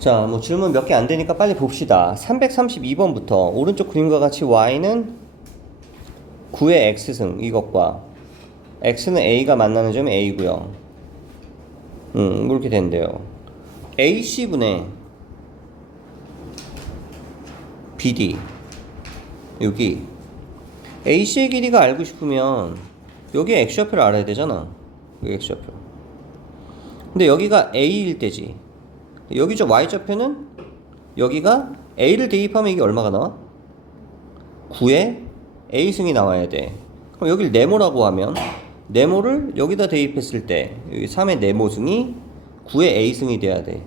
자, 뭐 질문 몇 개 안 되니까 빨리 봅시다. 332번부터 오른쪽 그림과 같이 y는 9의 x승 이것과 x는 a가 만나는 점이 a고요. 음, 이렇게 된대요. ac분의 bd 여기 ac의 길이가 알고 싶으면 여기 x좌표를 알아야 되잖아. 여기 x좌표. 근데 여기가 a일 때지. 여기 저 y좌표는 여기가 a를 대입하면 이게 얼마가 나와? 9에 a승이 나와야 돼. 그럼 여기를 네모라고 하면 네모를 여기다 대입했을 때 여기 3의 네모승이 9의 a승이 돼야 돼.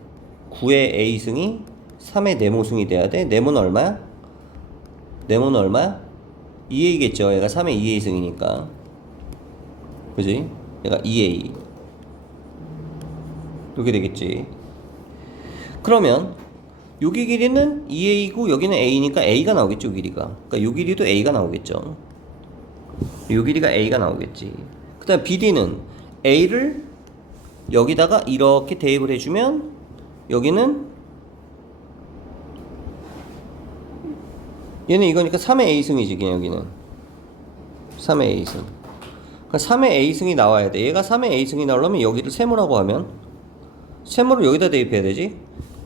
9의 a승이 3의 네모승이 돼야 돼. 네모는 얼마야? 네모는 얼마야? 2a겠죠. 얘가 3의 2a승이니까. 그지? 얘가 2a. 이렇게 되겠지. 그러면 여기 길이는 2a고 여기는 a니까 a가 나오겠죠 길이가. 그러니까 요 길이도 a가 나오겠죠. 요 길이가 a가 나오겠지. 그 다음 bd는 a를 여기다가 이렇게 대입을 해주면 여기는 얘는 이거니까 3의 a승이지 그냥 여기는. 3의 a승. 그러니까 3의 a승이 나와야 돼. 얘가 3의 a승이 나오려면 여기를 세모라고 하면 세모를 여기다 대입해야 되지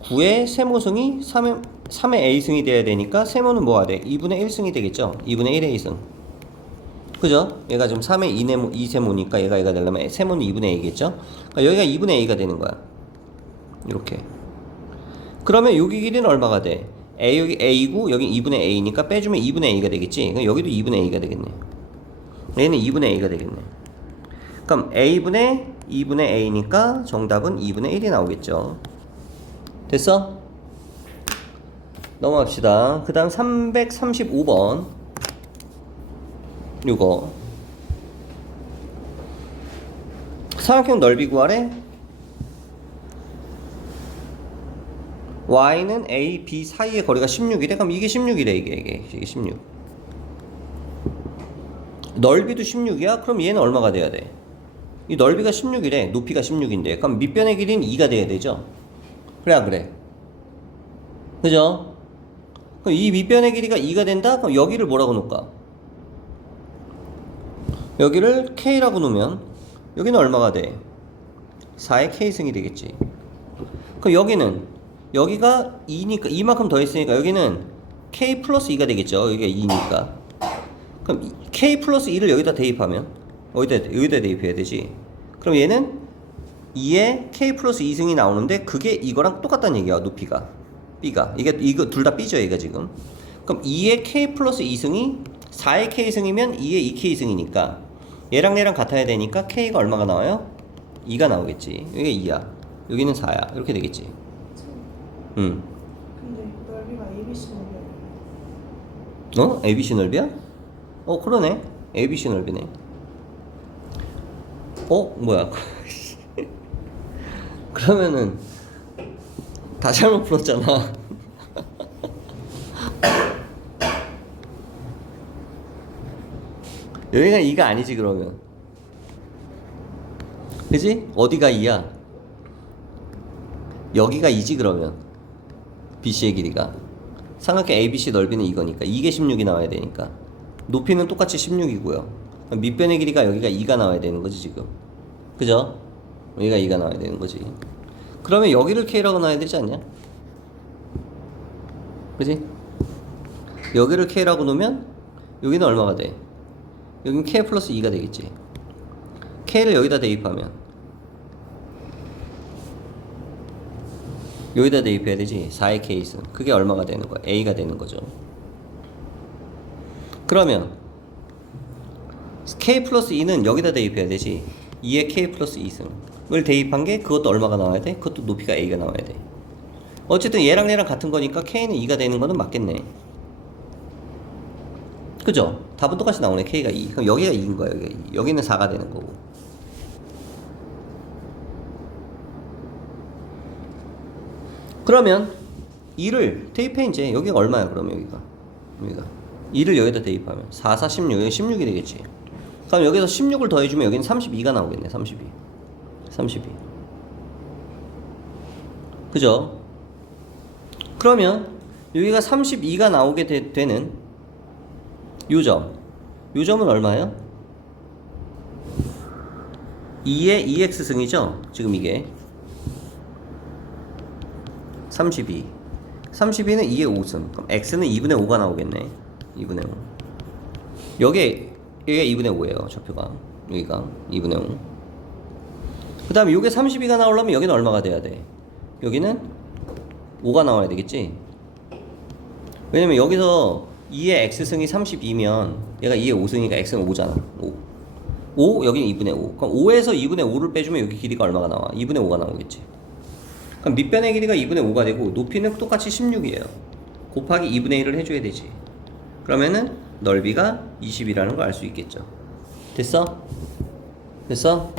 9의 세모승이 3의, 3의 a승이 돼야 되니까 세모는 뭐가 돼? 2분의 1승이 되겠죠? 2분의 1의 2승 그죠? 얘가 지금 3의 2네모, 2세모니까 얘가 얘가 되려면 세모는 2분의 a겠죠? 그러니까 여기가 2분의 a가 되는 거야 이렇게 그러면 여기 길이는 얼마가 돼? a 여기 a고 여기 2분의 a니까 빼주면 2분의 a가 되겠지? 그럼 여기도 2분의 a가 되겠네 얘는 2분의 a가 되겠네 그럼 a분의 2분의 a니까 정답은 2분의 1이 나오겠죠 됐어? 넘어갑시다. 그 다음 335번. 요거. 사각형 넓이 구하래? y는 a, b 사이의 거리가 16이래? 그럼 이게 16이래, 이게, 이게, 이게 16. 넓이도 16이야? 그럼 얘는 얼마가 돼야 돼? 이 넓이가 16이래. 높이가 16인데. 그럼 밑변의 길이는 2가 돼야 되죠? 그래 안 그래? 그죠? 그럼 이 밑변의 길이가 2가 된다? 그럼 여기를 뭐라고 놓을까? 여기를 K라고 놓으면 여기는 얼마가 돼? 4의 K승이 되겠지 그럼 여기는 여기가 2니까 2만큼 더 있으니까 여기는 K 플러스 2가 되겠죠 여기가 2니까 그럼 이- K 플러스 2를 여기다 대입하면 어디다 여기다 대입해야 되지 그럼 얘는 2에 k 플러스 2승이 나오는데 그게 이거랑 똑같다는 얘기야 높이가 b가 이게 이거 둘 다 b죠 얘가 지금 그럼 2에 k 플러스 2승이 4의 k승이면 2의 2k승이니까 얘랑 얘랑 같아야 되니까 k가 얼마가 나와요? 2가 나오겠지 이게 2야 여기는 4야 이렇게 되겠지 음. 근데 넓이가 ABC 넓이야. 어? ABC 넓이야? 어 그러네 ABC 넓이네 어? 뭐야 그러면은 다 잘못 풀었잖아. 여기가 2가 아니지 그러면. 그지? 어디가 2야? 여기가 2지 그러면. BC의 길이가. 삼각형 ABC 넓이는 이거니까. 이게 16이 나와야 되니까. 높이는 똑같이 16이고요. 밑변의 길이가 여기가 2가 나와야 되는 거지 지금. 그죠? 여기가 2가 나와야 되는 거지 그러면 여기를 K라고 놔야 되지 않냐? 그지? 여기를 K라고 놓으면 여기는 얼마가 돼? 여기는 K 플러스 2가 되겠지 K를 여기다 대입하면 여기다 대입해야 되지 4의 K는 그게 얼마가 되는 거야? A가 되는 거죠 그러면 K 플러스 2는 여기다 대입해야 되지 2의 K 플러스 2승 을 대입한 게 그것도 얼마가 나와야 돼? 그것도 높이가 A가 나와야 돼. 어쨌든 얘랑 얘랑 같은 거니까 K는 2가 되는 거는 맞겠네. 그죠? 답은 똑같이 나오네. K가 2 그럼 여기가 2인 거야 여기가 2. 여기는 4가 되는 거고. 그러면 2를 대입해 이제. 여기가 얼마야 그러면 여기가? 여기가. 2를 여기다 대입하면. 4, 4, 16 여기 16이 되겠지. 그럼 여기서 16을 더해주면 여기는 32가 나오겠네 32 32 그죠? 그러면 여기가 32가 나오게 되, 되는 요점. 요점은 얼마예요? 2의 2x승이죠? 지금 이게. 32 32는 2의 5승. 그럼 x는 2분의 5가 나오겠네. 2분의 5 여기 여기가 2분의 5예요 좌표가. 여기가 2분의 5 그 다음에 요게 32가 나오려면 여기는 얼마가 돼야 돼? 여기는 5가 나와야 되겠지? 왜냐면 여기서 2의 x승이 32면 얘가 2의 5승이니까 x는 5잖아 5 5 여기는 2분의 5 그럼 5에서 2분의 5를 빼주면 여기 길이가 얼마가 나와? 2분의 5가 나오겠지 그럼 밑변의 길이가 2분의 5가 되고 높이는 똑같이 16이에요 곱하기 2분의 1을 해줘야 되지 그러면은 넓이가 20이라는 걸 알 수 있겠죠 됐어? 됐어?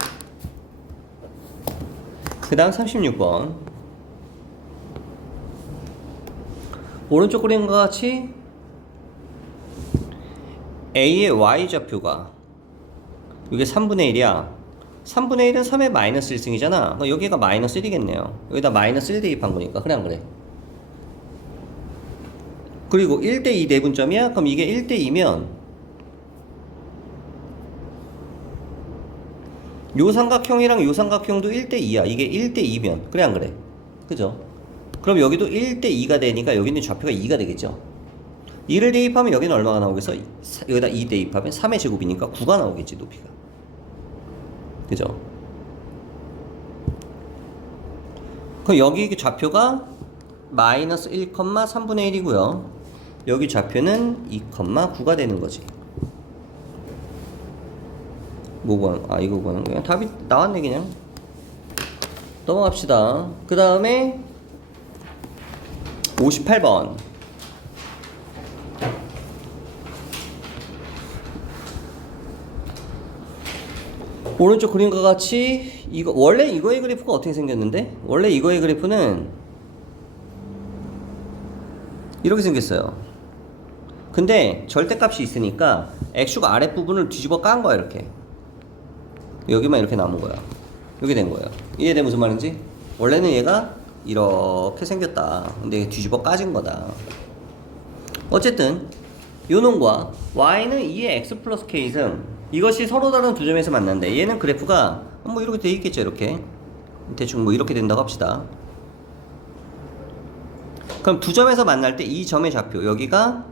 그 다음 36번. 오른쪽 그림과 같이 A의 Y좌표가 이게 3분의 1이야. 3분의 1은 3의 마이너스 1승이잖아. 여기가 마이너스 1이겠네요. 여기다 마이너스 1 대입한 거니까. 그래 안 그래? 그리고 1대2 내분점이야? 그럼 이게 1대2면 요 삼각형이랑 요 삼각형도 1대2야 이게 1대2면 그래 안 그래? 그죠? 그럼 여기도 1대2가 되니까 여기는 좌표가 2가 되겠죠 2를 대입하면 여기는 얼마가 나오겠어? 사- 여기다 2 대입하면 3의 제곱이니까 9가 나오겠지 높이가 그죠? 그럼 여기 좌표가 마이너스 1,3분의 1이고요 여기 좌표는 2,9가 되는 거지 뭐 구하는 아 이거 구하는 거야 답이 나왔네 그냥. 넘어갑시다. 그 다음에 58번. 오른쪽 그림과 같이 이거 원래 이거의 그래프가 어떻게 생겼는데? 원래 이거의 그래프는 이렇게 생겼어요. 근데 절대값이 있으니까 x축 아랫부분을 뒤집어 깐 거야 이렇게 여기만 이렇게 남은 거야. 이렇게 된 거예요 이해돼? 무슨 말인지? 원래는 얘가 이렇게 생겼다. 근데 뒤집어 까진 거다. 어쨌든 요 놈과 y는 2의 x 플러스 k승. 이것이 서로 다른 두 점에서 만난대 얘는 그래프가 뭐 이렇게 돼 있겠죠 이렇게. 대충 뭐 이렇게 된다고 합시다. 그럼 두 점에서 만날 때 이 점의 좌표 여기가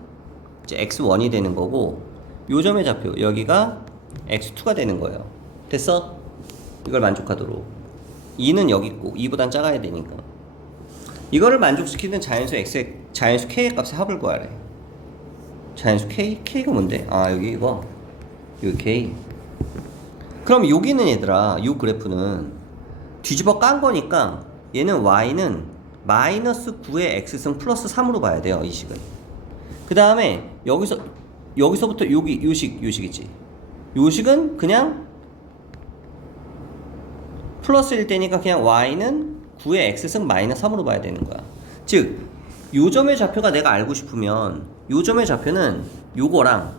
이제 x1이 되는 거고 요 점의 좌표 여기가 x2가 되는 거예요 됐어? 이걸 만족하도록. 2는 여기 있고 2보단 작아야 되니까. 이거를 만족시키는 자연수 x 자연수 k의 값의 합을 구하래. 자연수 k? K가 뭔데? 아 여기 이거. 여기 k. 그럼 여기는 얘들아 요 그래프는 뒤집어 깐 거니까 얘는 y는 마이너스 9의 x승 플러스 3으로 봐야 돼요 이 식은. 그 다음에 여기서 여기서부터 여기 요식 요식이지. 요식은 그냥 플러스일 때니까 그냥 y는 9의 x승 마이너스 3으로 봐야 되는 거야. 즉, 요 점의 좌표가 내가 알고 싶으면 요 점의 좌표는 요거랑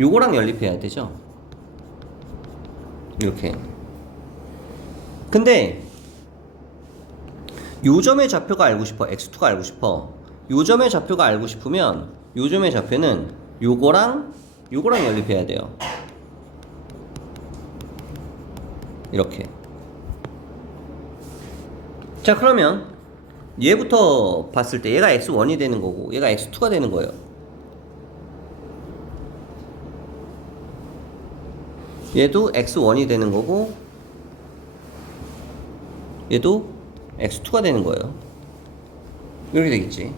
요거랑 연립해야 되죠. 이렇게. 근데 요 점의 좌표가 알고 싶어. x2가 알고 싶어. 요 점의 좌표가 알고 싶으면 요 점의 좌표는 요거랑 요거랑 연립해야 돼요. 이렇게. 자 그러면 얘부터 봤을 때 얘가 x1이 되는 거고 얘가 x2가 되는 거예요. 얘도 x1이 되는 거고 얘도 x2가 되는 거예요. 이렇게 되겠지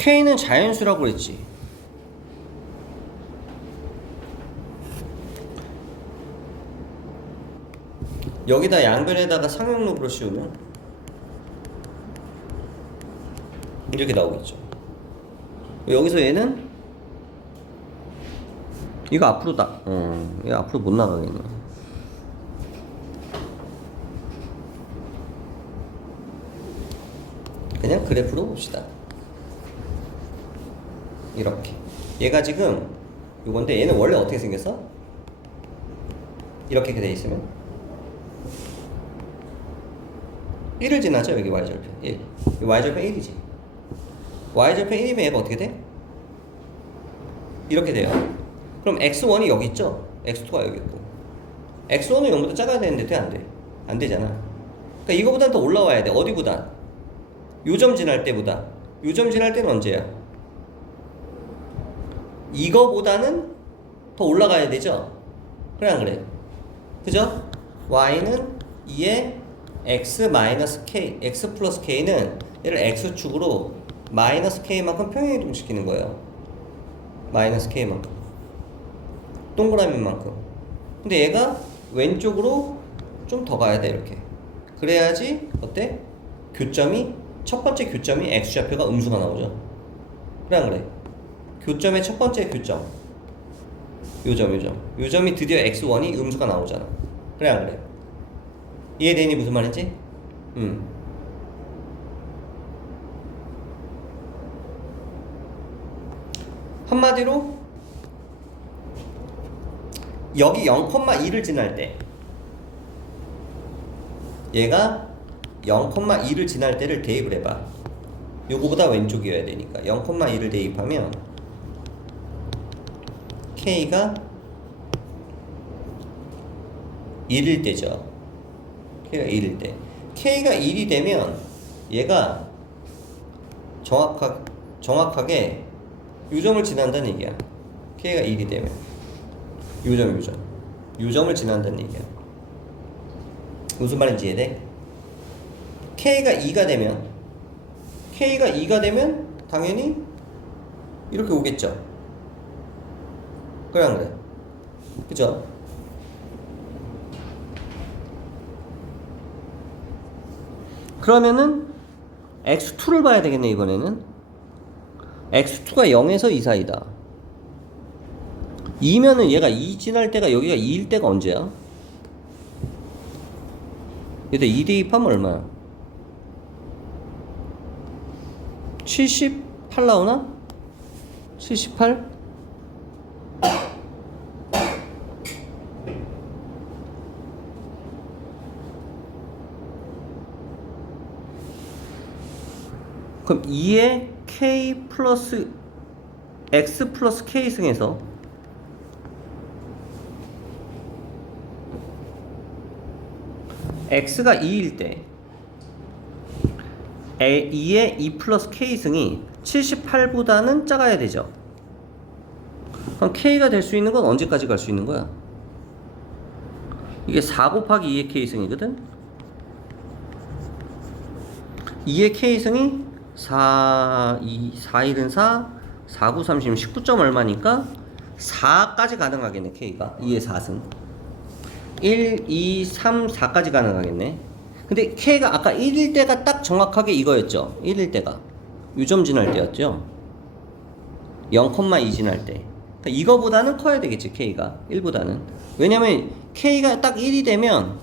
K는 자연수라고 그랬지. 여기다 양변에다가 상용로브로 씌우면 이렇게 나오겠죠. 여기서 얘는 이거 앞으로 나, 어, 얘 앞으로 못 나가겠네. 그냥 그래프로 봅시다. 이렇게 얘가 지금 요건데 얘는 원래 어떻게 생겼어? 이렇게 돼 있으면 1을 지나죠 여기 y절편 1이 y절편 1이지 y절편 1이면 얘가 어떻게 돼? 이렇게 돼요 그럼 x1이 여기 있죠? x2가 여기 있고 x1은 0보다 작아야 되는데 돼? 안 돼? 안 되잖아 그러니까 이거보단 더 올라와야 돼 어디보다? 요점 지날 때보다 요점 지날 때는 언제야? 이거보다는 더 올라가야 되죠? 그래 안 그래? 그죠? y는 2에 x 마이너스 k, x 플러스 k는 얘를 x축으로 마이너스 k만큼 평행이동시키는 거예요. 마이너스 k만큼. 동그라미만큼. 근데 얘가 왼쪽으로 좀 더 가야 돼 이렇게. 그래야지 어때? 교점이 첫 번째 교점이 x좌표가 음수가 나오죠. 그래 안 그래? 교점의 첫 번째 교점. 요점 요점. 요점이 드디어 x1이 음수가 나오잖아. 그래 안 그래? 이해되니 무슨 말인지? 음. 한마디로 여기 0,2를 지날 때 얘가 0,2를 지날 때를 대입을 해봐. 요거보다 왼쪽이어야 되니까 0,2를 대입하면 k가 1일 때죠. k가 1일 때. k가 1이 되면 얘가 정확하, 정확하게 요점을 지난다는 얘기야. k가 1이 되면. 요점, 요점. 요점을 지난다는 얘기야. 무슨 말인지 이해돼? k가 2가 되면 k가 2가 되면 당연히 이렇게 오겠죠. 그래 안 그래? 그죠? 그러면은 x2를 봐야 되겠네 이번에는 x2가 0에서 2 사이다 2면은 얘가 2 지날 때가 여기가 2일 때가 언제야? 얘들 2 대입하면 얼마야? 78 나오나? 78? 그럼 2에 k 플러스 x 플러스 k 승에서 x가 2일 때 2에 2 플러스 k 승이 78보다는 작아야 되죠. 그럼 k가 될 수 있는 건 언제까지 갈 수 있는 거야? 이게 4 곱하기 2의 k 승이거든. 2의 k 승이 4, 2, 4, 1은 4, 4, 9, 30, 19점 얼마니까 4까지 가능하겠네, K가. 2의 4승. 1, 2, 3, 4까지 가능하겠네. 근데 K가 아까 1일 때가 딱 정확하게 이거였죠. 1일 때가. 유점 지날 때였죠. 0,2 지날 때. 그러니까 이거보다는 커야 되겠지, K가. 1보다는. 왜냐면 K가 딱 1이 되면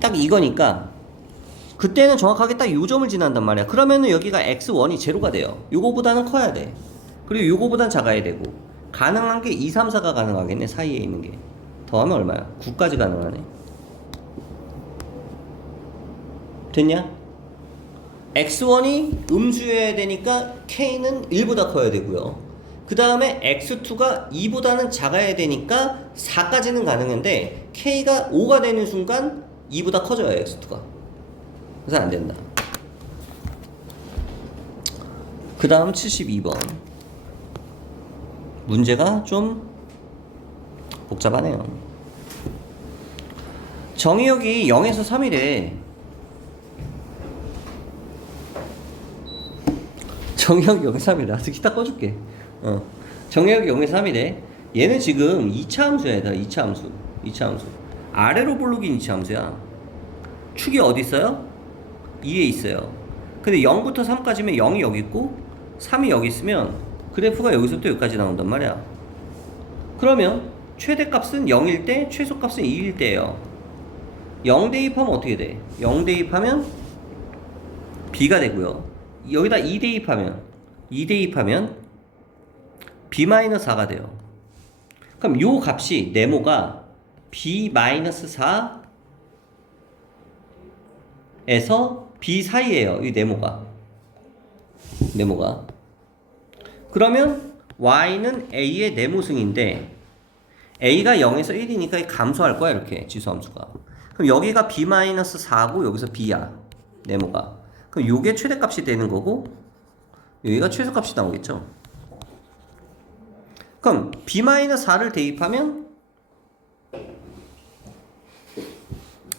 딱 이거니까 그때는 정확하게 딱 요점을 지난단 말이야. 그러면은 여기가 x1이 제로가 돼요. 요거보다는 커야 돼. 그리고 요거보단 작아야 되고. 가능한 게 2, 3, 4가 가능하겠네. 사이에 있는 게. 더하면 얼마야? 9까지 가능하네. 됐냐? x1이 음수여야 되니까 k는 1보다 커야 되고요. 그 다음에 x2가 2보다는 작아야 되니까 4까지는 가능한데 k가 5가 되는 순간 2보다 커져요, x2가. 그래서 안 된다. 그 다음 72번. 문제가 좀 복잡하네요. 정의역이 0에서 3이래. 정의역이 0에서 3이래. 나도 기타 꺼줄게. 어. 정의역이 0에서 3이래. 얘는 지금 2차 함수야, 얘들아. 2차 함수. 2차 함수. 아래로 볼록인 2차 함수야. 축이 어디 있어요? 2에 있어요. 근데 0부터 3까지면 0이 여기 있고 3이 여기 있으면 그래프가 여기서부터 여기까지 나온단 말이야. 그러면 최대값은 0일 때 최소값은 2일 때예요. 0 대입하면 어떻게 돼? 0 대입하면 b가 되고요. 여기다 2 대입하면 2 대입하면 b-4가 돼요. 그럼 요 값이 네모가 b-4 에서 b 사이에요. 이 네모가. 네모가. 그러면 y는 a의 네모승인데 a가 0에서 1이니까 감소할 거야 이렇게 지수함수가. 그럼 여기가 b-4고 여기서 b야. 네모가. 그럼 요게 최대값이 되는 거고 여기가 최소값이 나오겠죠. 그럼 b-4를 대입하면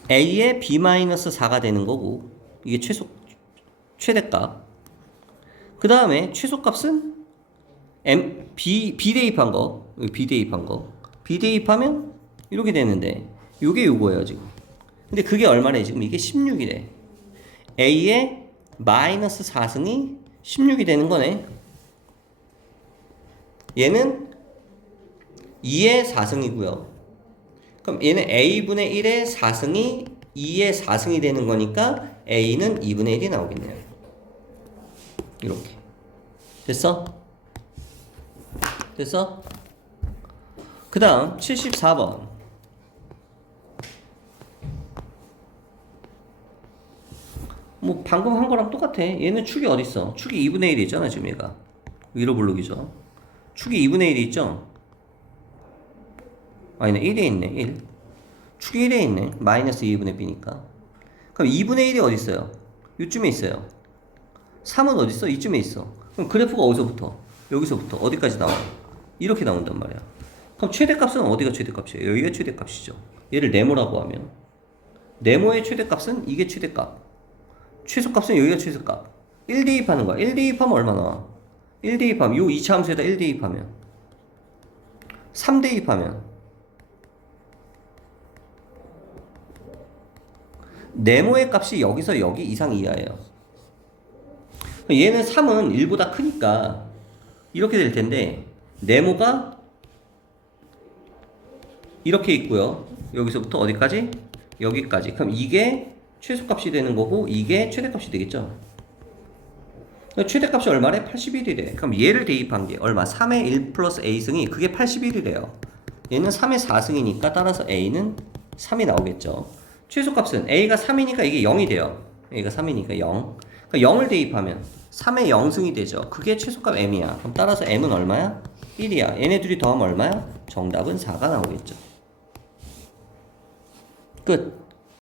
a의 b-4가 되는 거고 이게 최소 최대값. 그 다음에 최소값은 m b b 대입한 거 b 대입한 거 b 대입하면 이렇게 되는데 요게 요거예요 지금. 근데 그게 얼마래 지금 이게 16이래. a의 마이너스 4승이 16이 되는 거네. 얘는 2의 4승이고요. 그럼 얘는 a분의 1의 4승이 2의 4승이 되는 거니까 a는 2분의 1이 나오겠네요. 이렇게. 됐어? 됐어? 그 다음 74번. 뭐 방금 한 거랑 똑같아. 얘는 축이 어디 있어? 축이 2분의 1이 있잖아 지금 얘가. 위로 블록이죠. 축이 2분의 1이 있죠? 아니네 1에 있네 1. 축이 1에 있네. 마이너스 2분의 b니까. 그럼 2분의 1이 어디 있어요? 이쯤에 있어요. 3은 어디 있어? 이쯤에 있어. 그럼 그래프가 어디서부터? 여기서부터 어디까지 나와? 이렇게 나온단 말이야. 그럼 최대값은 어디가 최대값이에요? 여기가 최대값이죠. 얘를 네모라고 하면 네모의 최대값은 이게 최대값. 최소값은 여기가 최소값. 1 대입하는 거야. 1 대입하면 얼마 나와? 1 대입하면 요 2차 함수에다 1 대입하면 3 대입하면 네모의 값이 여기서 여기 이상 이하예요. 얘는 3은 1보다 크니까 이렇게 될 텐데 네모가 이렇게 있고요. 여기서부터 어디까지? 여기까지. 그럼 이게 최소값이 되는 거고 이게 최대값이 되겠죠. 최대값이 얼마래? 81이래. 그럼 얘를 대입한 게 얼마? 3의 1 플러스 a승이 그게 81이래요. 얘는 3의 4승이니까 따라서 a는 3이 나오겠죠. 최소값은 a가 3이니까 이게 0이 돼요. a가 3이니까 0. 그러니까 0을 대입하면 3의 0승이 되죠. 그게 최소값 m이야. 그럼 따라서 m은 얼마야? 1이야. 얘네 둘이 더하면 얼마야? 정답은 4가 나오겠죠. 끝.